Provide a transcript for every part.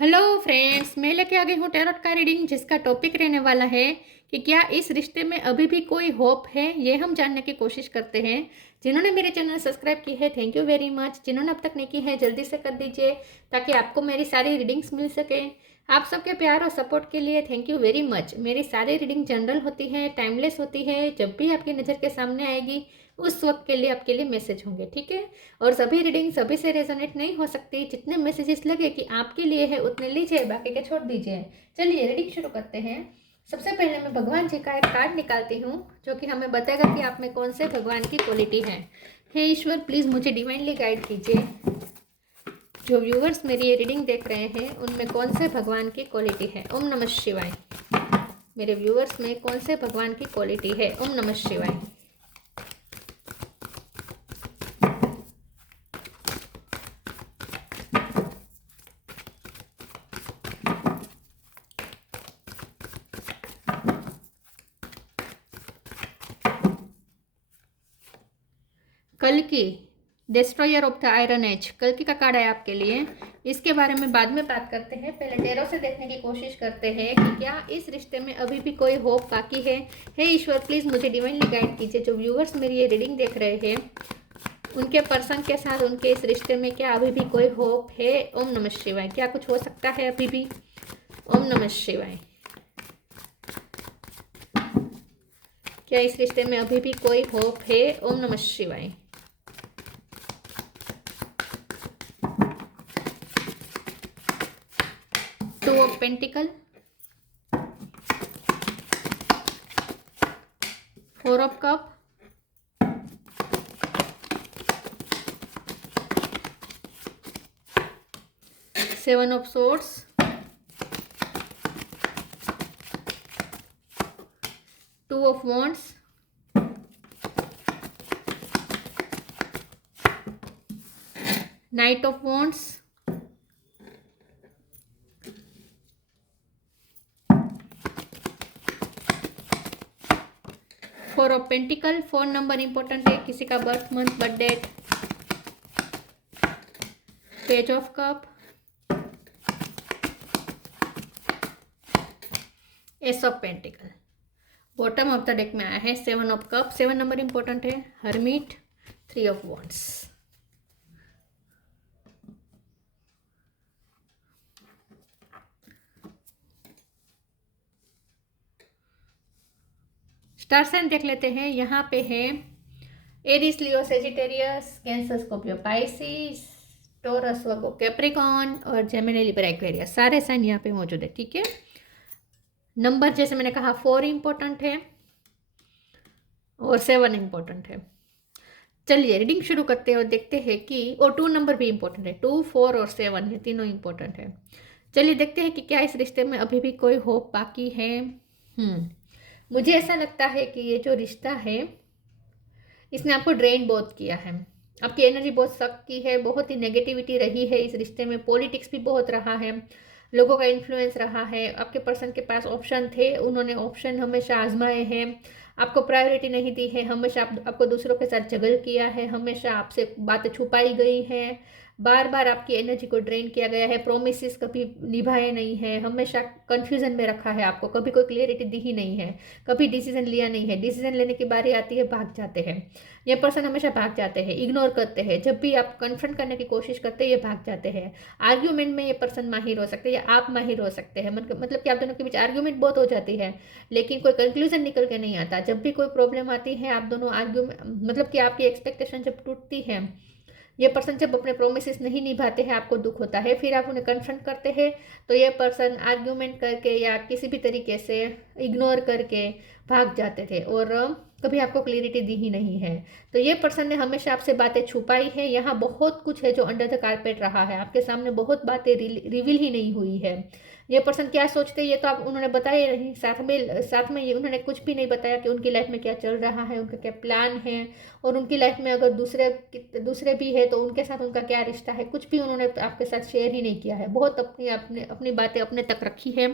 Hello friends, मैं लेके आ गई हूँ टैरोट का रीडिंग जिसका टॉपिक रहने वाला है कि क्या इस रिश्ते में अभी भी कोई होप है। ये हम जानने की कोशिश करते हैं। जिन्होंने मेरे चैनल सब्सक्राइब की है, थैंक यू वेरी मच। जिन्होंने अब तक नहीं की है, जल्दी से कर दीजिए ताकि आपको मेरी सारी रीडिंग्स मिल सके। आप सबके प्यार और सपोर्ट के लिए थैंक यू वेरी मच। मेरी सारी रीडिंग जनरल होती है, टाइमलेस होती है। जब भी आपकी नज़र के सामने आएगी उस वक्त के लिए आपके लिए मैसेज होंगे, ठीक है। और सभी रीडिंग सभी से रेजोनेट नहीं हो सकती। जितने मैसेजेस लगे कि आपके लिए है उतने लीजिए, बाकी के छोड़ दीजिए। चलिए रीडिंग शुरू करते हैं। सबसे पहले मैं भगवान जी का एक कार्ड निकालती हूँ जो कि हमें बताएगा कि आप में कौन से भगवान की क्वालिटी है। हे ईश्वर, प्लीज़ मुझे डिवाइनली गाइड कीजिए। जो व्यूवर्स मेरी ये रीडिंग देख रहे हैं उनमें कौन से भगवान की क्वालिटी है। ओम नमः शिवाय। मेरे व्यूवर्स में कौन से भगवान की क्वालिटी है। ओम नमः शिवाय। कल की destroyer of the iron age, कल की का कार्ड है आपके लिए। इसके बारे में बाद में बात करते हैं। पहले टैरो से देखने की कोशिश करते हैं कि क्या इस रिश्ते में अभी भी कोई होप बाकी है। हे ईश्वर, प्लीज़ मुझे डिवाइनली गाइड कीजिए। जो व्यूवर्स मेरी ये रीडिंग देख रहे हैं उनके पर्सन के साथ उनके इस रिश्ते में क्या अभी भी कोई होप है। ओम नमः शिवाय। क्या कुछ हो सकता है अभी भी। ओम नमः शिवाय। क्या इस रिश्ते में अभी भी कोई होप है। ओम नमः शिवाय। Two of pentacle, four of cup, seven of swords, two of wands, knight of wands, four of pentacle. Phone number important है, किसी का birth month, birth date, page of cup, ace of pentacle. Bottom of the deck में आया है seven of cup. Seven number important है, hermit, three of wands. Star sign देख लेते हैं। यहाँ पे है Aries, Leo, Sagittarius, Cancer, Scorpio, Pisces, taurus, वर्गो, कैप्रिकॉन और जेमिनी, लिब्रा, एक्वेरियस। सारे साइन यहाँ पे मौजूद है, ठीक है। नंबर जैसे मैंने कहा 4 इंपॉर्टेंट है और 7 इंपॉर्टेंट है। चलिए रीडिंग शुरू करते हैं और देखते हैं कि और 2 नंबर भी इंपॉर्टेंट है। 2, 4 और 7 ये तीनों इंपॉर्टेंट है। चलिए देखते हैं कि क्या इस रिश्ते में अभी भी कोई होप बाकी है। मुझे ऐसा लगता है कि ये जो रिश्ता है इसने आपको ड्रेन बहुत किया है। आपकी एनर्जी बहुत सख्त की है, बहुत ही नेगेटिविटी रही है इस रिश्ते में। पॉलिटिक्स भी बहुत रहा है, लोगों का इन्फ्लुएंस रहा है। आपके पर्सन के पास ऑप्शन थे, उन्होंने ऑप्शन हमेशा आजमाए हैं, आपको प्रायोरिटी नहीं दी है, हमेशा आपको दूसरों के साथ जगल किया है, हमेशा आपसे बातें छुपाई गई हैं, बार बार आपकी एनर्जी को ड्रेन किया गया है, प्रोमिसेस कभी निभाए नहीं है, हमेशा कंफ्यूजन में रखा है आपको, कभी कोई क्लियरिटी दी ही नहीं है, कभी डिसीजन लिया नहीं है। डिसीजन लेने की बारी आती है भाग जाते हैं। ये पर्सन हमेशा भाग जाते हैं, इग्नोर करते हैं। जब भी आप कन्फ्रंट करने की कोशिश करते हैं ये भाग जाते हैं। आर्ग्यूमेंट में ये पर्सन माहिर हो सकते हैं या आप माहिर हो सकते हैं। मतलब कि आप दोनों के बीच आर्ग्यूमेंट बहुत हो जाती है लेकिन कोई कंक्लूजन निकल के नहीं आता। जब भी कोई प्रॉब्लम आती है आप दोनों मतलब कि आपकी एक्सपेक्टेशन जब टूटती है, ये पर्सन जब अपने प्रोमिसेस नहीं निभाते हैं आपको दुख होता है, फिर आप उन्हें कन्फ्रंट करते हैं तो ये पर्सन आर्ग्यूमेंट करके या किसी भी तरीके से इग्नोर करके भाग जाते थे और कभी आपको क्लियरिटी दी ही नहीं है। तो ये पर्सन ने हमेशा आपसे बातें छुपाई है। यहाँ बहुत कुछ है जो अंडर द कारपेट रहा है, आपके सामने बहुत बातें रिवील ही नहीं हुई है। ये पर्सन क्या सोचते हैं ये तो आप उन्होंने बताया नहीं। साथ में ये उन्होंने कुछ भी नहीं बताया कि उनकी लाइफ में क्या चल रहा है, उनका क्या प्लान है और उनकी लाइफ में अगर दूसरे भी है तो उनके साथ उनका क्या रिश्ता है, कुछ भी उन्होंने आपके साथ शेयर ही नहीं किया है। बहुत अपनी बातें अपने तक रखी है,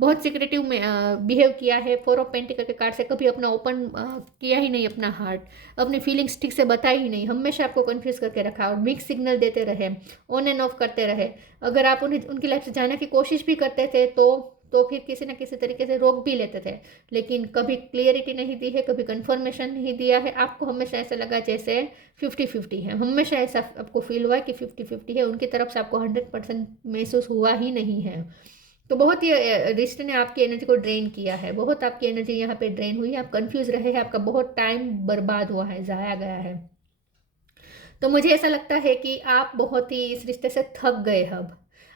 बहुत सिक्रेटिव में बिहेव किया है। 4 ऑफ पेंटिकल के कार्ड से कभी अपना ओपन किया ही नहीं, अपना हार्ट, अपनी फीलिंग्स ठीक से बताई ही नहीं, हमेशा आपको कंफ्यूज करके रखा और मिक्स सिग्नल देते रहे, ऑन एंड ऑफ करते रहे। अगर आप उन्हें उनकी लाइफ से जाने की कोशिश भी करते थे तो फिर किसी न किसी तरीके से रोक भी लेते थे, लेकिन कभी क्लियरिटी नहीं दी है, कभी कंफर्मेशन नहीं दिया है। आपको हमेशा ऐसा लगा जैसे 50-50 है, हमेशा ऐसा आपको फील हुआ कि 50-50 है, उनकी तरफ से आपको 100% महसूस हुआ ही नहीं है। तो बहुत ही रिश्ते ने आपकी एनर्जी को ड्रेन किया है, बहुत आपकी एनर्जी यहाँ पे ड्रेन हुई है, आप कंफ्यूज रहे हैं, आपका बहुत टाइम बर्बाद हुआ है, जाया गया है। तो मुझे ऐसा लगता है कि आप बहुत ही इस रिश्ते से थक गए।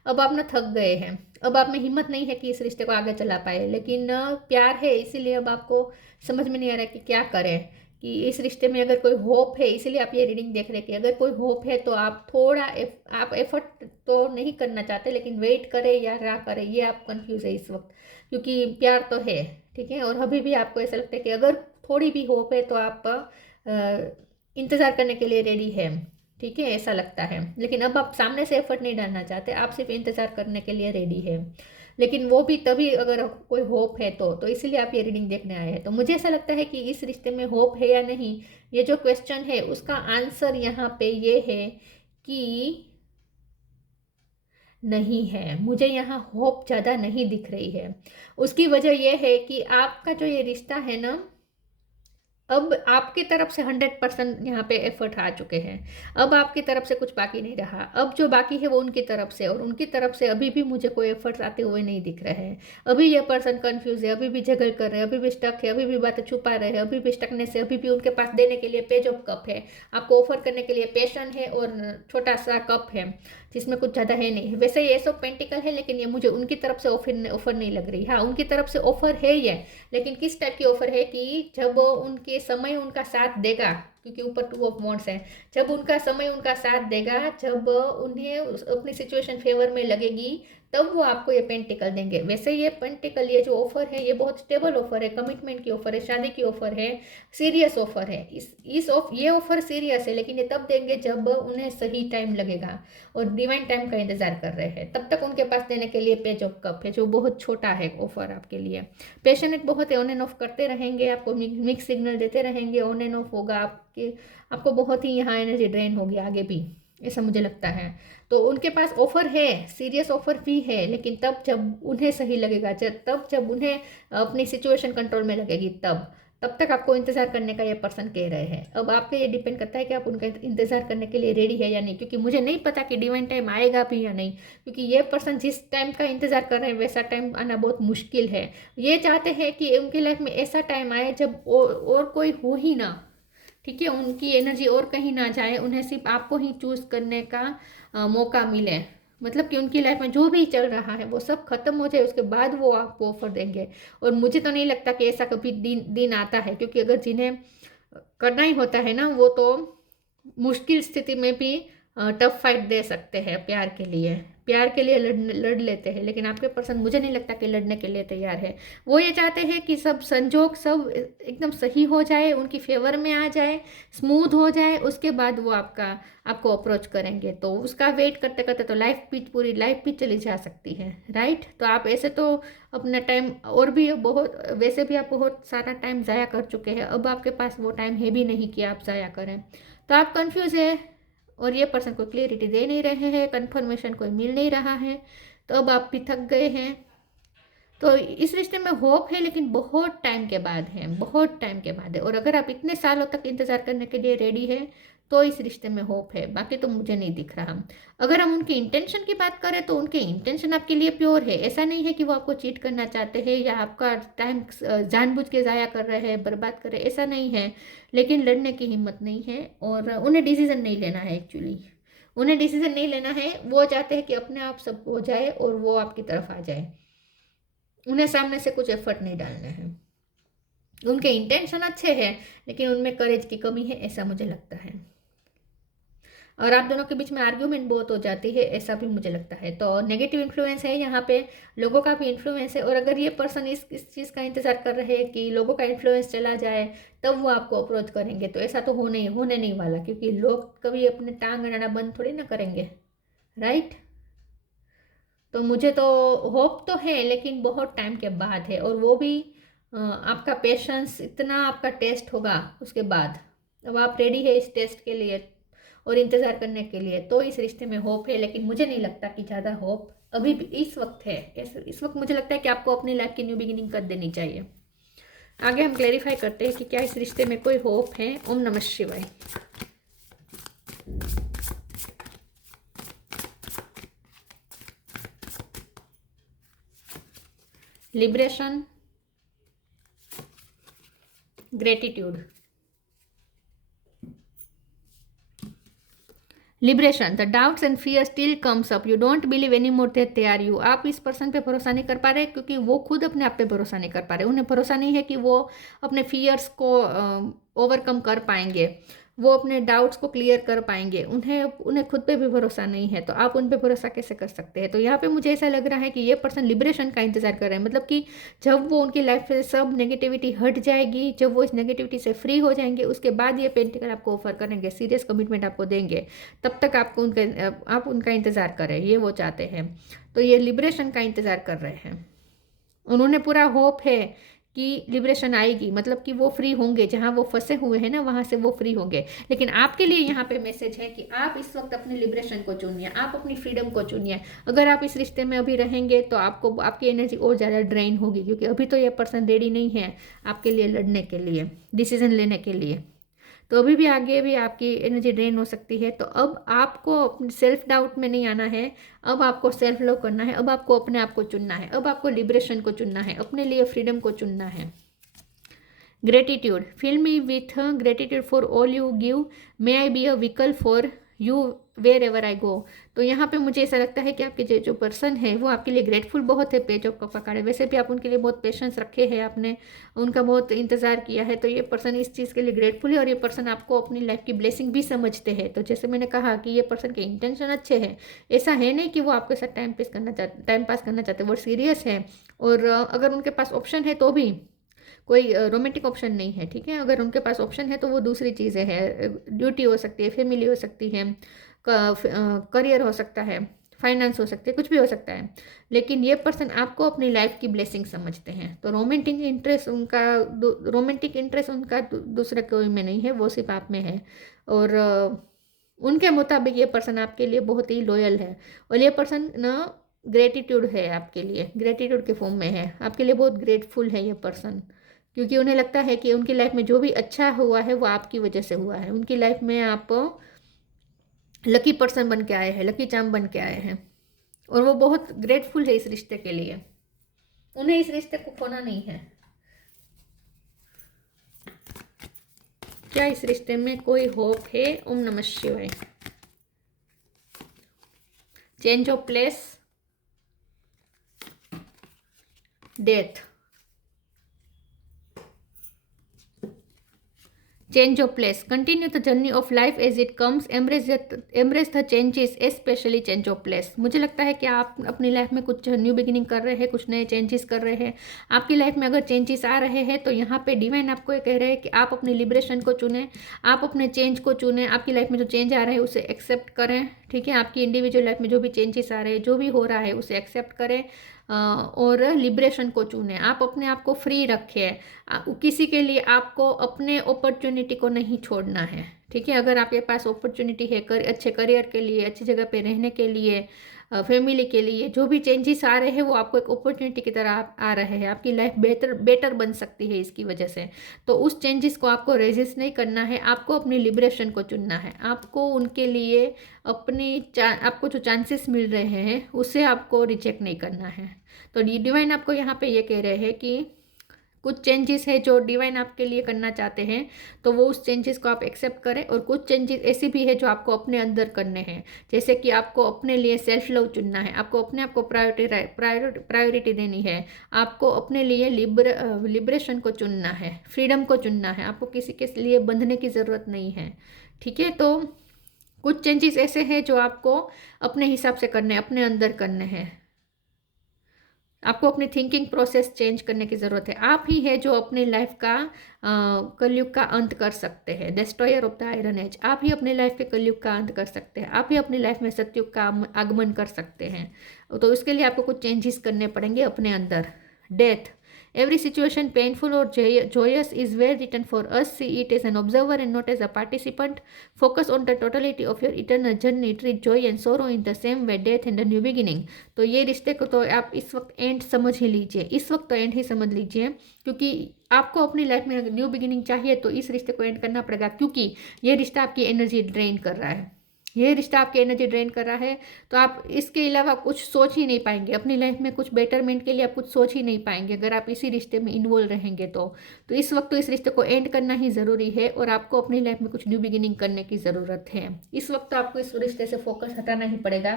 अब आप ना थक गए हैं, अब आप में हिम्मत नहीं है कि इस रिश्ते को आगे चला पाए, लेकिन प्यार है, इसीलिए अब आपको समझ में नहीं आ रहा है कि क्या करें, कि इस रिश्ते में अगर कोई होप है, इसीलिए आप ये रीडिंग देख रहे हैं कि अगर कोई होप है तो आप थोड़ा आप एफर्ट तो नहीं करना चाहते, लेकिन वेट करें या ना करें, ये आप कंफ्यूज है इस वक्त, क्योंकि प्यार तो है, ठीक है। और अभी भी आपको ऐसा लगता है कि अगर थोड़ी भी होप है तो आप इंतज़ार करने के लिए रेडी है, ठीक है, ऐसा लगता है। लेकिन अब आप सामने से एफर्ट नहीं डालना चाहते, आप सिर्फ इंतज़ार करने के लिए रेडी है, लेकिन वो भी तभी अगर कोई होप है तो इसीलिए आप ये रीडिंग देखने आए हैं। तो मुझे ऐसा लगता है कि इस रिश्ते में होप है या नहीं, ये जो क्वेश्चन है उसका आंसर यहाँ पे ये है कि नहीं है। मुझे यहाँ होप ज़्यादा नहीं दिख रही है। उसकी वजह यह है कि आपका जो ये रिश्ता है ना, अब आपकी तरफ से 100% यहाँ पे एफर्ट आ चुके हैं, अब आपकी तरफ से कुछ बाकी नहीं रहा। अब जो बाकी है वो उनकी तरफ से, और उनकी तरफ से अभी भी मुझे कोई एफर्ट्स आते हुए नहीं दिख रहे हैं। अभी ये पर्सन कंफ्यूज है, अभी भी झगड़ कर रहे हैं, अभी भी स्टक है, अभी भी बातें छुपा रहे हैं, अभी भी स्टकनेस है, अभी भी उनके पास देने के लिए पेज ऑफ कप है, आपको ऑफर करने के लिए पैशन है और छोटा सा कप है जिसमें कुछ ज़्यादा है नहीं। वैसे ये सब पेंटिकल है, लेकिन ये मुझे उनकी तरफ से ऑफर नहीं लग रही। हाँ, उनकी तरफ से ऑफर है ये, लेकिन किस टाइप की ऑफर है कि जब उनके समय उनका साथ देगा, क्योंकि ऊपर 2 ऑफ वॉन्ड्स है, जब उनका समय उनका साथ देगा, जब उन्हें अपनी सिचुएशन फेवर में लगेगी, तब वो आपको ये पेंटिकल देंगे। वैसे ये पेंटिकल, ये जो ऑफर है, ये बहुत स्टेबल ऑफर है, कमिटमेंट की ऑफर है, शादी की ऑफर है, सीरियस ऑफर है। ये ऑफर सीरियस है, लेकिन ये तब देंगे जब उन्हें सही टाइम लगेगा, और डिवाइन टाइम का इंतजार कर रहे हैं। तब तक उनके पास देने के लिए पेज ऑफ कप है, जो बहुत छोटा है ऑफर आपके लिए। पैशनेट बहुत है, ऑन एंड ऑफ करते रहेंगे, आपको मिक्स सिग्नल देते रहेंगे, ऑन एंड ऑफ होगा आपको बहुत ही यहाँ एनर्जी ड्रेन होगी आगे भी, ऐसा मुझे लगता है। तो उनके पास ऑफर है, सीरियस ऑफर भी है, लेकिन तब जब उन्हें सही लगेगा, जब उन्हें अपनी सिचुएशन कंट्रोल में लगेगी, तब तक आपको इंतजार करने का ये पर्सन कह रहे हैं। अब आप पे ये डिपेंड करता है कि आप उनका इंतजार करने के लिए रेडी है या नहीं, क्योंकि मुझे नहीं पता कि डिवाइन टाइम आएगा भी या नहीं, क्योंकि ये पर्सन जिस टाइम का इंतजार कर रहे हैं वैसा टाइम आना बहुत मुश्किल है। ये चाहते हैं कि उनकी लाइफ में ऐसा टाइम आए जब और कोई हो ही ना, ठीक है, उनकी एनर्जी और कहीं ना जाए, उन्हें सिर्फ आपको ही चूज करने का मौका मिले। मतलब कि उनकी लाइफ में जो भी चल रहा है वो सब खत्म हो जाए, उसके बाद वो आपको ऑफर देंगे। और मुझे तो नहीं लगता कि ऐसा कभी दिन आता है, क्योंकि अगर जिन्हें करना ही होता है ना, वो तो मुश्किल स्थिति में भी टफ फाइट दे सकते हैं प्यार के लिए लड़ लेते हैं। लेकिन आपके पर्सन मुझे नहीं लगता कि लड़ने के लिए तैयार है। वो ये चाहते हैं कि सब संजोग सब एकदम सही हो जाए, उनकी फेवर में आ जाए, स्मूथ हो जाए, उसके बाद वो आपको अप्रोच करेंगे। तो उसका वेट करते करते तो पूरी लाइफ भी चली जा सकती है, राइट। तो आप ऐसे तो अपना टाइम और भी बहुत, वैसे भी आप बहुत सारा टाइम ज़ाया कर चुके हैं, अब आपके पास वो टाइम है भी नहीं कि आप ज़ाया करें। तो आप कंफ्यूज है, और ये पर्सन कोई क्लियरिटी दे नहीं रहे हैं, कंफर्मेशन कोई मिल नहीं रहा है, तो अब आप भी थक गए हैं। तो इस रिश्ते में होप है, लेकिन बहुत टाइम के बाद है, बहुत टाइम के बाद है। और अगर आप इतने सालों तक इंतजार करने के लिए रेडी है तो इस रिश्ते में होप है, बाकी तो मुझे नहीं दिख रहा। अगर हम उनकी इंटेंशन की बात करें तो उनके इंटेंशन आपके लिए प्योर है। ऐसा नहीं है कि वो आपको चीट करना चाहते हैं या आपका टाइम जानबूझ के ज़ाया कर रहे हैं, बर्बाद कर रहे हैं, ऐसा नहीं है। लेकिन लड़ने की हिम्मत नहीं है, और उन्हें डिसीजन नहीं लेना है। एक्चुअली उन्हें डिसीजन नहीं लेना है, वो चाहते हैं कि अपने आप सब हो जाए और वो आपकी तरफ आ जाए, उन्हें सामने से कुछ एफर्ट नहीं डालना है। उनके इंटेंशन अच्छे हैं, लेकिन उनमें करेज की कमी है, ऐसा मुझे लगता है। और आप दोनों के बीच में आर्ग्यूमेंट बहुत हो जाती है, ऐसा भी मुझे लगता है। तो नेगेटिव इन्फ्लुएंस है यहाँ पे, लोगों का भी इन्फ्लुएंस है। और अगर ये पर्सन इस चीज़ का इंतजार कर रहे हैं कि लोगों का इन्फ्लुएंस चला जाए तब वो आपको अप्रोच करेंगे, तो ऐसा तो होने नहीं वाला, क्योंकि लोग कभी अपने टांग अड़ाना बंद थोड़ी ना करेंगे, राइट। तो मुझे तो होप तो है, लेकिन बहुत टाइम के बाद है, और वो भी आपका पेशेंस इतना आपका टेस्ट होगा उसके बाद। अब आप रेडी है इस टेस्ट के लिए और इंतज़ार करने के लिए, तो इस रिश्ते में होप है। लेकिन मुझे नहीं लगता कि ज़्यादा होप अभी भी इस वक्त है। इस वक्त मुझे लगता है कि आपको अपनी लाइफ की न्यू बिगिनिंग कर देनी चाहिए। आगे हम क्लेरिफाई करते हैं कि क्या इस रिश्ते में कोई होप है। ओम नमः शिवाय। Liberation, gratitude. Liberation, the doubts and fear still comes up, you don't believe any more that they are you. आप इस पर्सन पे भरोसा नहीं कर पा रहे क्योंकि वो खुद अपने आप पे भरोसा नहीं कर पा रहे। उन्हें भरोसा नहीं है कि वो अपने फियर्स को ओवरकम कर पाएंगे, वो अपने डाउट्स को क्लियर कर पाएंगे। उन्हें खुद पे भी भरोसा नहीं है, तो आप उन पे भरोसा कैसे कर सकते हैं। तो यहाँ पे मुझे ऐसा लग रहा है कि ये पर्सन लिबरेशन का इंतजार कर रहे हैं, मतलब कि जब वो उनकी लाइफ से सब नेगेटिविटी हट जाएगी, जब वो इस नेगेटिविटी से फ्री हो जाएंगे, उसके बाद ये पेंटिकल आपको ऑफर करेंगे, सीरियस कमिटमेंट आपको देंगे। तब तक आप उनका इंतज़ार करें, ये वो चाहते हैं। तो ये लिबरेशन का इंतज़ार कर रहे हैं। उन्होंने पूरा होप है कि लिबरेशन आएगी, मतलब कि वो फ्री होंगे, जहाँ वो फंसे हुए हैं ना वहाँ से वो फ्री होंगे। लेकिन आपके लिए यहाँ पे मैसेज है कि आप इस वक्त अपने लिबरेशन को चुनिए, आप अपनी फ्रीडम को चुनिए। अगर आप इस रिश्ते में अभी रहेंगे तो आपको आपकी एनर्जी और ज़्यादा ड्रेन होगी, क्योंकि अभी तो ये पर्सन रेडी नहीं है आपके लिए लड़ने के लिए, डिसीजन लेने के लिए। तो अभी भी आगे भी आपकी एनर्जी ड्रेन हो सकती है। तो अब आपको अपने सेल्फ डाउट में नहीं आना है, अब आपको सेल्फ लव करना है, अब आपको अपने आप को चुनना है, अब आपको लिबरेशन को चुनना है, अपने लिए फ्रीडम को चुनना है। Gratitude, fill me with gratitude for all you give, may I be a vehicle for you wherever I go. तो यहाँ पे मुझे ऐसा लगता है कि आपके जो पर्सन है वो आपके लिए ग्रेटफुल बहुत है। पेज ऑफ कप कार्ड, वैसे भी आप उनके लिए बहुत पेशेंस रखे हैं, आपने उनका बहुत इंतजार किया है। तो ये पर्सन इस चीज़ के लिए ग्रेटफुल है, और ये पर्सन आपको अपनी लाइफ की ब्लेसिंग भी समझते हैं। तो जैसे मैंने कहा कि ये पर्सन के इंटेंशन अच्छे हैं, ऐसा है नहीं कि वो आपके साथ टाइम पास करना चाहते, वो सीरियस है। और अगर उनके पास ऑप्शन है तो भी कोई रोमांटिक ऑप्शन नहीं है, ठीक है। अगर उनके पास ऑप्शन है तो वो दूसरी चीज़ें हैं, ड्यूटी हो सकती है, फैमिली हो सकती है, करियर हो सकता है, फाइनेंस हो सकते हैं, कुछ भी हो सकता है। लेकिन ये पर्सन आपको अपनी लाइफ की ब्लेसिंग समझते हैं। तो रोमांटिक इंटरेस्ट उनका दूसरे कोई में नहीं है, वो सिर्फ आप में है। और उनके मुताबिक ये पर्सन आपके लिए बहुत ही लॉयल है, और ये पर्सन ना ग्रेटिट्यूड है आपके लिए, ग्रेटिट्यूड के फॉर्म में है, आपके लिए बहुत ग्रेटफुल है ये पर्सन। क्योंकि उन्हें लगता है कि उनकी लाइफ में जो भी अच्छा हुआ है वो आपकी वजह से हुआ है। उनकी लाइफ में आप लकी पर्सन बन के आए हैं, लकी चार्म बन के आए हैं, और वो बहुत ग्रेटफुल है इस रिश्ते के लिए। उन्हें इस रिश्ते को खोना नहीं है। क्या इस रिश्ते में कोई होप है? ओम नमः शिवाय। Change of place, death, change of place, continue the journey of life as it comes, embrace the changes, specially change of place. मुझे लगता है कि आप अपनी लाइफ में कुछ न्यू बिगिनिंग कर रहे हैं, कुछ नए चेंजेस कर रहे हैं। आपकी लाइफ में अगर चेंजेस आ रहे हैं तो यहाँ पे डिवाइन आपको ये कह रहे हैं कि आप अपनी लिबरेशन को चुनें, आप अपने चेंज को चुनें। आपकी लाइफ में जो चेंज आ रहे हैं उसे एक्सेप्ट करें, ठीक है। आपकी इंडिविजुअल लाइफ में जो भी चेंजेस आ रहे हैं, जो भी हो रहा है उसे एक्सेप्ट करें, और लिबरेशन को चुनें। आप अपने आप को फ्री रखें। किसी के लिए आपको अपने अपॉर्चुनिटी को नहीं छोड़ना है, ठीक है। अगर आपके पास अपॉर्चुनिटी है अच्छे करियर के लिए, अच्छी जगह पे रहने के लिए, फैमिली के लिए, जो भी चेंजेस आ रहे हैं वो आपको एक अपॉर्चुनिटी की तरह आ रहे हैं। आपकी लाइफ बेटर बन सकती है इसकी वजह से। तो उस चेंजेस को आपको रेजिस्ट नहीं करना है, आपको अपनी लिबरेशन को चुनना है। आपको उनके लिए आपको जो चांसेस मिल रहे हैं उसे आपको रिजेक्ट नहीं करना है। तो डिवाइन आपको यहाँ पे ये कह रहे हैं कि कुछ चेंजेस है जो डिवाइन आपके लिए करना चाहते हैं, तो वो उस चेंजेस को आप एक्सेप्ट करें। और कुछ चेंजेस ऐसी भी है जो आपको अपने अंदर करने हैं, जैसे कि आपको अपने लिए सेल्फ लव चुनना है, आपको अपने आप को प्रायोरिटी देनी है, आपको अपने लिए लिबरेशन को चुनना है, फ्रीडम को चुनना है। आपको किसी के लिए बंधने की ज़रूरत नहीं है, ठीक है। तो कुछ चेंजेस ऐसे हैं जो आपको अपने हिसाब से करने, अपने अंदर करने हैं। आपको अपनी थिंकिंग प्रोसेस चेंज करने की ज़रूरत है। आप ही है जो अपनी लाइफ का कलयुग का अंत कर सकते हैं। Destroyer of the iron age, आप ही अपनी लाइफ के कलयुग का अंत कर सकते हैं। आप ही अपनी लाइफ में सतयुग का आगमन कर सकते हैं। तो इसके लिए आपको कुछ चेंजेस करने पड़ेंगे अपने अंदर। Death, every situation painful or joyous is well written for us. See it as an observer and not as a participant. Focus on the totality of your eternal journey. Treat joy and sorrow in the same way, death and a new beginning. तो ये रिश्ते को तो आप इस वक्त and समझ ही लीजिए, इस वक्त तो एंड ही समझ लीजिए, क्योंकि आपको अपनी लाइफ में न्यू बिगिनिंग चाहिए तो इस रिश्ते को एंड करना पड़ेगा, क्योंकि ये रिश्ता आपकी एनर्जी ड्रेन कर रहा है। ये रिश्ता आपकी एनर्जी ड्रेन कर रहा है, तो आप इसके अलावा कुछ सोच ही नहीं पाएंगे अपनी लाइफ में, कुछ बेटरमेंट के लिए आप कुछ सोच ही नहीं पाएंगे अगर आप इसी रिश्ते में इन्वॉल्व रहेंगे तो इस वक्त तो इस रिश्ते को एंड करना ही ज़रूरी है और आपको अपनी लाइफ में कुछ न्यू बिगिनिंग करने की ज़रूरत है। इस वक्त तो आपको इस रिश्ते से फोकस हटाना ही पड़ेगा,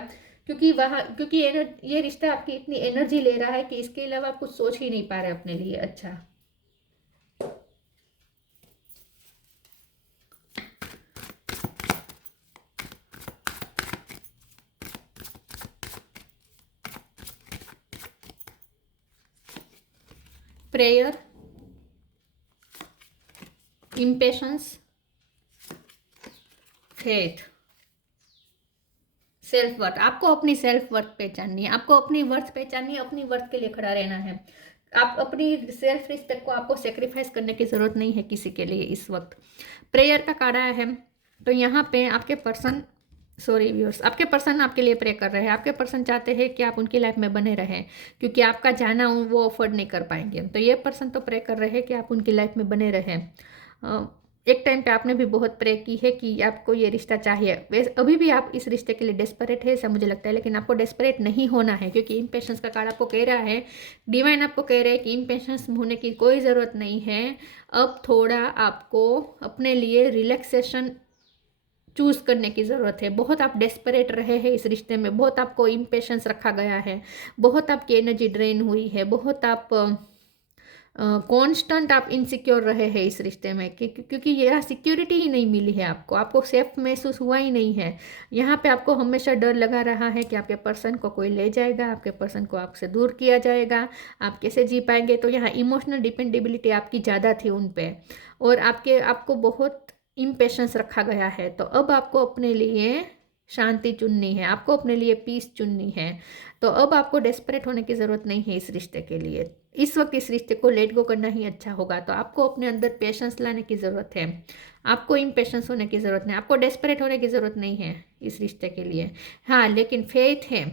क्योंकि ये रिश्ता आपकी इतनी एनर्जी ले रहा है कि इसके अलावा आप कुछ सोच ही नहीं पा रहे अपने लिए। अच्छा, prayer, impatience, faith, self worth. आपको अपनी सेल्फ वर्थ पहचाननी है, आपको अपनी वर्थ पहचाननी है, अपनी वर्थ के लिए खड़ा रहना है। आप अपनी सेल्फ रिस्पेक्ट को आपको सेक्रीफाइस करने की ज़रूरत नहीं है किसी के लिए इस वक्त। प्रेयर का कार्ड आया है, तो यहाँ पे आपके पर्सन व्यूअर्स, आपके पर्सन आपके लिए प्रे कर रहे हैं। आपके पर्सन चाहते हैं कि आप उनकी लाइफ में बने रहें, क्योंकि आपका जाना वो अफोर्ड नहीं कर पाएंगे। तो ये पर्सन तो प्रे कर रहे हैं कि आप उनकी लाइफ में बने रहें। एक टाइम पे आपने भी बहुत प्रे की है कि आपको ये रिश्ता चाहिए। वैसे अभी भी आप इस रिश्ते के लिए डेस्परेट है ऐसा मुझे लगता है, लेकिन आपको डेस्परेट नहीं होना है, क्योंकि इम्पेशंस का कार्ड आपको कह रहा है, डिवाइन आपको कह रहे हैं कि इम्पेशंस होने की कोई ज़रूरत नहीं है। अब थोड़ा आपको अपने लिए रिलैक्सेशन चूज़ करने की ज़रूरत है। बहुत आप डेस्परेट रहे हैं इस रिश्ते में, बहुत आपको इम्पेशंस रखा गया है, बहुत आपकी एनर्जी ड्रेन हुई है, बहुत आप कांस्टेंट आप इनसिक्योर रहे हैं इस रिश्ते में, क्योंकि यह सिक्योरिटी ही नहीं मिली है आपको सेफ महसूस हुआ ही नहीं है। यहाँ पे आपको हमेशा डर लगा रहा है कि आपके पर्सन को कोई ले जाएगा, आपके पर्सन को आपसे दूर किया जाएगा, आप कैसे जी पाएंगे। तो यहाँ इमोशनल डिपेंडेबिलिटी आपकी ज़्यादा थी उन पे, और आपको बहुत इम्पेशंस रखा गया है। तो अब आपको अपने लिए शांति चुननी है, आपको अपने लिए पीस चुननी है। तो अब आपको डेस्परेट होने की ज़रूरत नहीं है इस रिश्ते के लिए। इस वक्त इस रिश्ते को लेट गो करना ही अच्छा होगा। तो आपको अपने अंदर पेशेंस लाने की ज़रूरत है, आपको इम्पेशंस होने की ज़रूरत नहीं, आपको डेस्परेट होने की ज़रूरत नहीं है इस रिश्ते के लिए। हाँ, लेकिन फेथ है,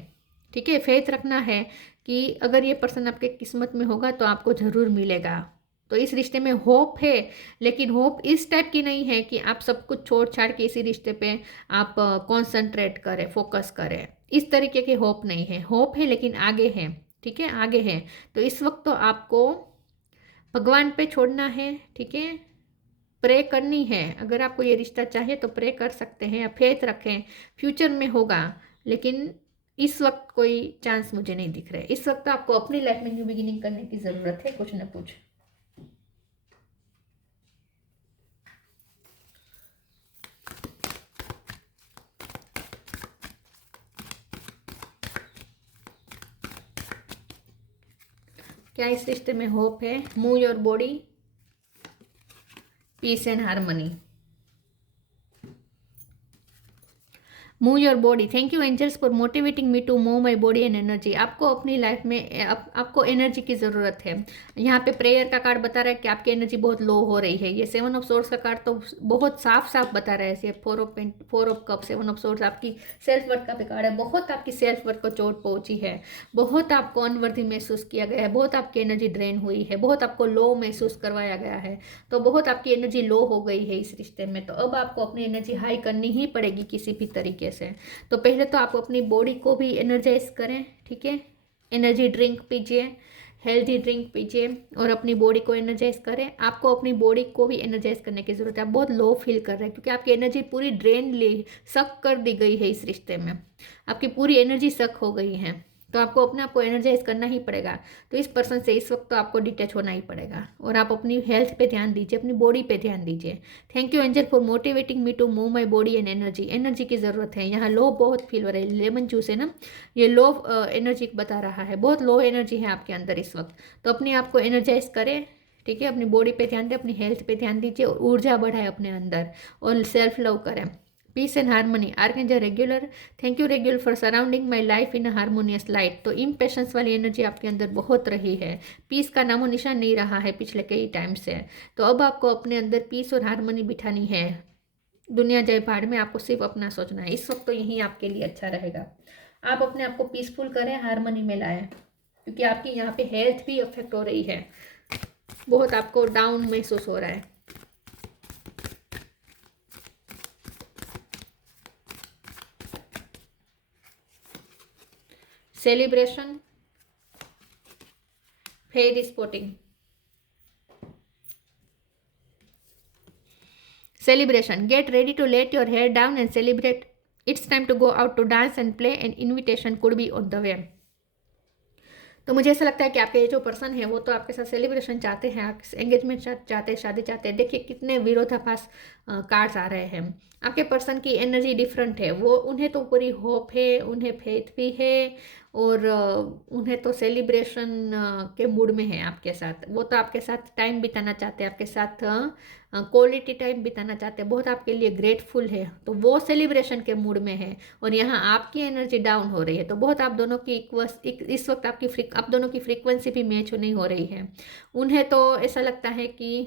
ठीक है, फेथ रखना है कि अगर ये पर्सन आपके किस्मत में होगा तो आपको ज़रूर मिलेगा। तो इस रिश्ते में होप है, लेकिन होप इस टाइप की नहीं है कि आप सब कुछ छोड़ छाड़ के इसी रिश्ते पे आप कॉन्सेंट्रेट करें, फोकस करें। इस तरीके की होप नहीं है, होप है लेकिन आगे है, ठीक है, आगे है। तो इस वक्त तो आपको भगवान पे छोड़ना है, ठीक है, प्रे करनी है। अगर आपको ये रिश्ता चाहिए तो प्रे कर सकते हैं या फेथ रखें, फ्यूचर में होगा, लेकिन इस वक्त कोई चांस मुझे नहीं दिख रहा है। इस वक्त आपको अपनी लाइफ में न्यू बिगिनिंग करने की ज़रूरत है, कुछ ना कुछ। क्या इस रिश्ते में होप है? Move your body, peace and harmony. Move your body, thank you angels for motivating me to move my body and energy. आपको अपनी लाइफ में आपको एनर्जी की ज़रूरत है। यहाँ पे प्रेयर का कार्ड बता रहा है कि आपकी एनर्जी बहुत लो हो रही है। ये 7 ऑफ सोर्स का कार्ड तो बहुत साफ साफ बता रहा है। ये 4 ऑफ कप, 7 ऑफ सोर्स आपकी सेल्फ वर्थ का भी कार्ड है। बहुत आपकी सेल्फ वर्थ को चोट पहुंची है, बहुत आपको अनवर्दी महसूस किया गया है, बहुत आपकी एनर्जी ड्रेन हुई है, बहुत आपको लो महसूस करवाया गया है। तो बहुत आपकी एनर्जी लो हो गई है इस रिश्ते में। तो अब आपको अपनी एनर्जी हाई करनी ही पड़ेगी किसी भी तरीके से। तो पहले तो आप अपनी बॉडी को भी एनर्जाइज करें, ठीक है, एनर्जी ड्रिंक पीजिए, हेल्दी ड्रिंक पीजिए और अपनी बॉडी को एनर्जाइज करें। आपको अपनी बॉडी को भी एनर्जाइज करने की ज़रूरत है। आप बहुत लो फील कर रहे हैं क्योंकि आपकी एनर्जी पूरी ड्रेन सक कर दी गई है इस रिश्ते में, आपकी पूरी एनर्जी सक हो गई है। तो आपको अपने आप को एनर्जाइज करना ही पड़ेगा। तो इस पर्सन से इस वक्त तो आपको डिटैच होना ही पड़ेगा और आप अपनी हेल्थ पे ध्यान दीजिए, अपनी बॉडी पे ध्यान दीजिए। Thank you angel for motivating me to move my body and energy की ज़रूरत है। यहाँ लो बहुत फील हो रहा है, लेमन जूस है ना, ये लो एनर्जी बता रहा है, बहुत लो एनर्जी है आपके अंदर इस वक्त। तो अपने आप को एनर्जाइज करें, ठीक है, अपनी बॉडी पे ध्यान दें, अपनी हेल्थ पे ध्यान दीजिए और ऊर्जा बढ़ाए अपने अंदर और सेल्फ लव करें। Peace and harmony, archangel Raguel, thank you Raguel for surrounding my life in harmonious light. तो इम्पेशंस वाली एनर्जी आपके अंदर बहुत रही है, पीस का नामो निशान नहीं रहा है पिछले कई टाइम से। तो अब आपको अपने अंदर पीस और हारमोनी बिठानी है। दुनिया जाए भाड़ में, आपको सिर्फ अपना सोचना है। इस वक्त तो यही आपके लिए अच्छा रहेगा। आप अपने आप को पीसफुल करें, हारमोनी में लाएं, क्योंकि आपकी यहाँ पे हेल्थ भी अफेक्ट हो रही है, बहुत आपको डाउन महसूस हो रहा है। Celebration, fair sporting, celebration, get ready to let your hair down and celebrate. It's time to go out to dance and play. An invitation could be on the way. तो मुझे ऐसा लगता है कि आपके जो पर्सन है वो तो आपके साथ सेलिब्रेशन चाहते हैं, आप एंगेजमेंट चाहते हैं, शादी चाहते हैं। देखिए कितने विरोधाभास कार्ड्स आ रहे हैं। आपके पर्सन की एनर्जी डिफरेंट है, वो उन्हें तो पूरी होप है, उन्हें फेथ भी है, और उन्हें तो सेलिब्रेशन के मूड में है आपके साथ। वो तो आपके साथ टाइम बिताना चाहते हैं, आपके साथ क्वालिटी टाइम बिताना चाहते हैं, बहुत आपके लिए ग्रेटफुल है। तो वो सेलिब्रेशन के मूड में है, और यहाँ आपकी एनर्जी डाउन हो रही है। तो बहुत आप दोनों की इस वक्त आप दोनों की फ्रीक्वेंसी भी मैच नहीं हो रही है। उन्हें तो ऐसा लगता है कि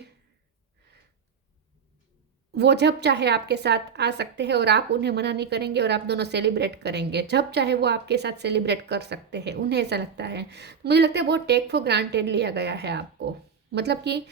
वो जब चाहे आपके साथ आ सकते हैं, और आप उन्हें मना नहीं करेंगे, और आप दोनों सेलिब्रेट करेंगे। जब चाहे वो आपके साथ सेलिब्रेट कर सकते हैं, उन्हें ऐसा लगता है। मुझे लगता है बहुत टेक फॉर ग्रांटेड लिया गया है आपको, मतलब कि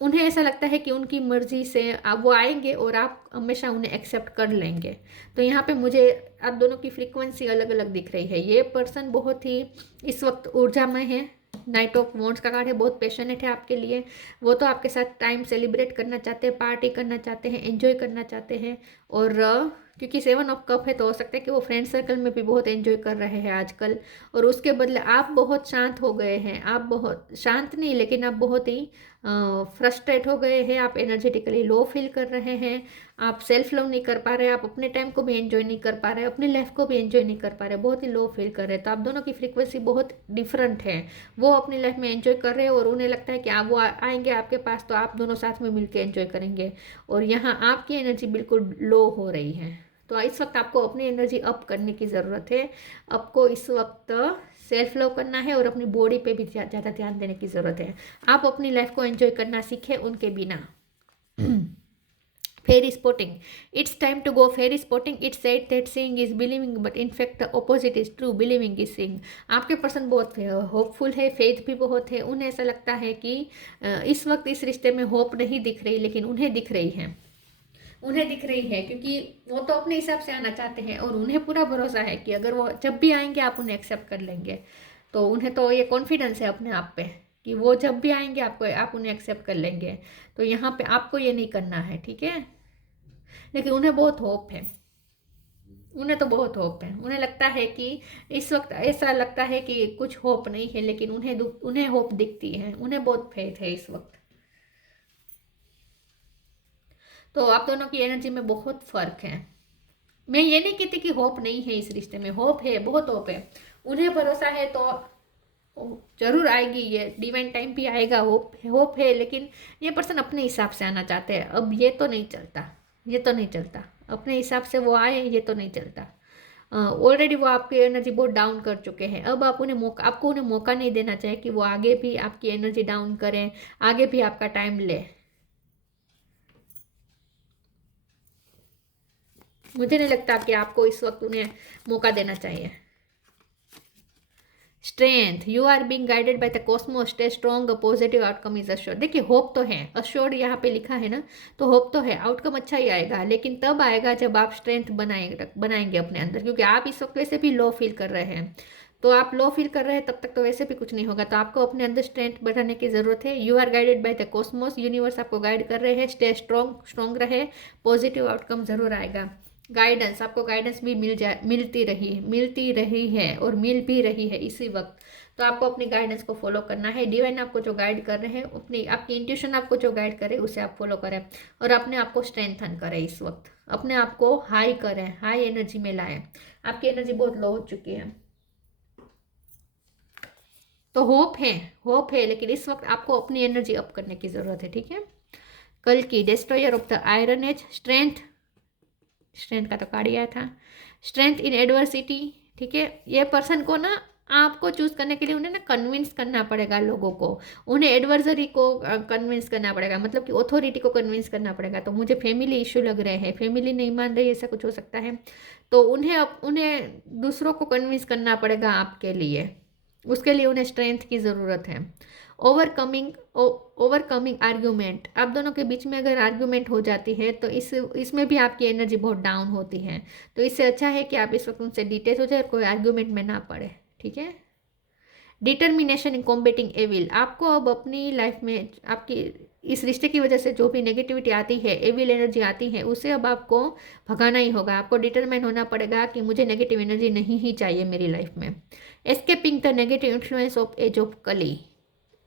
उन्हें ऐसा लगता है कि उनकी मर्जी से आप वो आएंगे और आप हमेशा उन्हें एक्सेप्ट कर लेंगे। तो यहाँ पे मुझे आप दोनों की फ्रीक्वेंसी अलग अलग दिख रही है। ये पर्सन बहुत ही इस वक्त ऊर्जामय है, नाइट ऑफ वॉन्ड्स का कार्ड है, बहुत पैशनेट है आपके लिए। वो तो आपके साथ टाइम सेलिब्रेट करना चाहते हैं, पार्टी करना चाहते हैं, एंजॉय करना चाहते हैं। और क्योंकि 7 ऑफ कप है, तो हो सकता है कि वो फ्रेंड सर्कल में भी बहुत एंजॉय कर रहे हैं आजकल। और उसके बदले आप बहुत शांत हो गए हैं। आप बहुत शांत नहीं, लेकिन आप बहुत ही फ्रस्ट्रेट हो गए हैं। आप एनर्जेटिकली लो फील कर रहे हैं। आप सेल्फ लव नहीं कर पा रहे, आप अपने टाइम को भी एंजॉय नहीं कर पा रहे, अपनी लाइफ को भी एंजॉय नहीं कर पा रहे, बहुत ही लो फील कर रहे हैं। तो आप दोनों की फ्रीक्वेंसी बहुत डिफरेंट है। वो अपनी लाइफ में एंजॉय कर रहे हैं, और उन्हें लगता है कि आप वो आएंगे आपके पास, तो आप दोनों साथ में मिलकर एंजॉय करेंगे। और यहाँ आपकी एनर्जी बिल्कुल लो हो रही है। तो इस वक्त आपको अपनी एनर्जी अप करने की ज़रूरत है। आपको इस वक्त सेल्फ लव करना है, और अपनी बॉडी पे भी ज़्यादा ध्यान देने की ज़रूरत है। आप अपनी लाइफ को एंजॉय करना सीखें उनके बिना। Fairy spotting, it's time to go fairy spotting. It's said that seeing is believing, but in fact the opposite is true, believing is seeing. आपके पर्सन बहुत होपफुल है, फेथ भी बहुत है। उन्हें ऐसा लगता है कि इस वक्त इस रिश्ते में होप नहीं दिख रही, लेकिन उन्हें दिख रही है। उन्हें दिख रही है, क्योंकि वो तो अपने हिसाब से आना चाहते हैं, और उन्हें पूरा भरोसा है कि अगर वो जब भी आएंगे आप उन्हें एक्सेप्ट कर लेंगे। तो उन्हें तो ये कॉन्फिडेंस है अपने आप पे कि वो जब भी आएंगे आप उन्हें एक्सेप्ट कर लेंगे। तो यहाँ पे आपको ये नहीं करना है, ठीक है। लेकिन उन्हें बहुत होप है, उन्हें तो बहुत होप है। उन्हें लगता है कि इस वक्त ऐसा लगता है कि कुछ होप नहीं है, लेकिन उन्हें होप दिखती है, उन्हें बहुत फेथ है इस वक्त। तो आप दोनों की एनर्जी में बहुत फर्क है। मैं ये नहीं कहती कि होप नहीं है इस रिश्ते में, होप है, बहुत होप है। उन्हें भरोसा है तो जरूर आएगी, ये डिवाइन टाइम भी आएगा। होप है, लेकिन ये पर्सन अपने हिसाब से आना चाहते हैं। अब ये तो नहीं चलता, ये तो नहीं चलता। अपने हिसाब से वो आए, ये तो नहीं चलता। ऑलरेडी वो आपकी एनर्जी बहुत डाउन कर चुके हैं। अब आपको उन्हें मौका नहीं देना चाहिए कि वो आगे भी आपकी एनर्जी डाउन करें, आगे भी आपका टाइम ले। मुझे नहीं लगता कि आपको इस वक्त उन्हें मौका देना चाहिए। Strength, you are being guided by the cosmos, stay strong, positive outcome is assured. देखिए होप तो है, अश्योर्ड यहाँ पे लिखा है ना, तो होप तो है, आउटकम अच्छा ही आएगा। लेकिन तब आएगा जब आप स्ट्रेंथ बनाएंगे अपने अंदर, क्योंकि आप इस वक्त वैसे भी लो फील कर रहे हैं। तो आप लो फील कर रहे हैं तब तक तो वैसे भी कुछ नहीं होगा। तो आपको अपने अंदर स्ट्रेंथ बढ़ाने की जरूरत है। You are guided by the cosmos, universe आपको गाइड कर रहे हैं। स्टे स्ट्रॉन्ग रहे, पॉजिटिव आउटकम जरूर आएगा। गाइडेंस, आपको गाइडेंस भी मिलती रही है, और मिल भी रही है इसी वक्त। तो आपको अपनी गाइडेंस को फॉलो करना है। डिवाइन आपको जो गाइड कर रहे हैं, आपकी इंट्यूशन आपको जो गाइड करे उसे आप फॉलो करें, और अपने आप को स्ट्रेंथन करें। इस वक्त अपने आप को हाई करें, हाई एनर्जी में लाएं। आपकी एनर्जी बहुत लो हो चुकी है। तो होप है, लेकिन इस वक्त आपको अपनी एनर्जी अप करने की जरूरत है, ठीक है। कल की destroyer of the iron age, strength, strength का तो कार्ड आया था। स्ट्रेंथ इन एडवर्सिटी, ठीक है। ये पर्सन को ना आपको चूज करने के लिए उन्हें ना कन्विंस करना पड़ेगा लोगों को, उन्हें एडवर्सरी को कन्विंस करना पड़ेगा, मतलब कि अथॉरिटी को कन्विंस करना पड़ेगा। तो मुझे फैमिली इश्यू लग रहे हैं, फैमिली नहीं मान रही, ऐसा कुछ हो सकता है। तो उन्हें दूसरों को कन्विंस करना पड़ेगा आपके लिए, उसके लिए उन्हें स्ट्रेंथ की ज़रूरत है। ओवरकमिंग आर्ग्यूमेंट, आप दोनों के बीच में अगर आर्ग्यूमेंट हो जाती है तो इसमें भी आपकी एनर्जी बहुत डाउन होती है। तो इससे अच्छा है कि आप इस वक्त उनसे डिटेच हो जाए और कोई आर्ग्यूमेंट में ना पड़े, ठीक है। डिटर्मिनेशन इन कॉम्बेटिंग एविल, आपको अब अपनी लाइफ में आपकी इस रिश्ते की वजह से जो भी नेगेटिविटी आती है, एविल एनर्जी आती है, उसे अब आपको भगाना ही होगा। आपको डिटरमाइन होना पड़ेगा कि मुझे नेगेटिव एनर्जी नहीं ही चाहिए मेरी लाइफ में। Escaping the negative influence of age of Kali,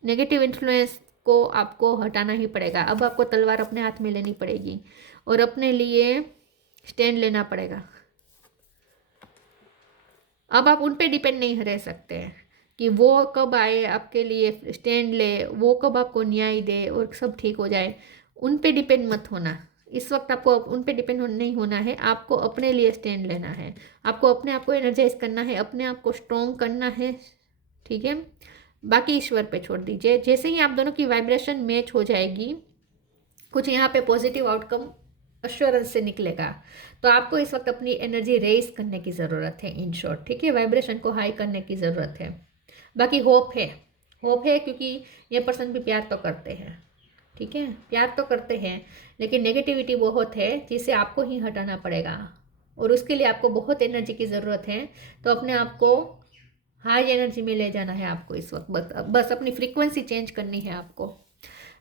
negative influence को आपको हटाना ही पड़ेगा। अब आपको तलवार अपने हाथ में लेनी पड़ेगी और अपने लिए स्टैंड लेना पड़ेगा। अब आप उन पे डिपेंड नहीं रह सकते हैं कि वो कब आए आपके लिए स्टैंड ले, वो कब आपको न्याय दे और सब ठीक हो जाए। उन पे डिपेंड मत होना, इस वक्त आपको उन पे डिपेंड नहीं होना है। आपको अपने लिए स्टैंड लेना है, आपको अपने आप को एनर्जाइज करना है, अपने आप को स्ट्रॉन्ग करना है, ठीक है। बाकी ईश्वर पे छोड़ दीजिए। जैसे ही आप दोनों की वाइब्रेशन मैच हो जाएगी, कुछ यहाँ पे पॉजिटिव आउटकम अश्योरेंस से निकलेगा। तो आपको इस वक्त अपनी एनर्जी रेज करने की ज़रूरत है, इन शॉर्ट, ठीक है। वाइब्रेशन को हाई करने की ज़रूरत है। बाकी होप है, होप है, क्योंकि ये पर्सन भी प्यार तो करते हैं, ठीक है, प्यार तो करते हैं, लेकिन नेगेटिविटी बहुत है जिसे आपको ही हटाना पड़ेगा और उसके लिए आपको बहुत एनर्जी की ज़रूरत है। तो अपने आप को हाई एनर्जी में ले जाना है आपको इस वक्त, बस अपनी फ्रीक्वेंसी चेंज करनी है आपको।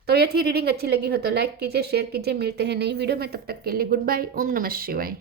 तो ये थी रीडिंग, अच्छी लगी हो तो लाइक कीजिए, शेयर कीजिए। मिलते हैं नई वीडियो में, तब तक के लिए गुड बाय। ओम नमः शिवाय।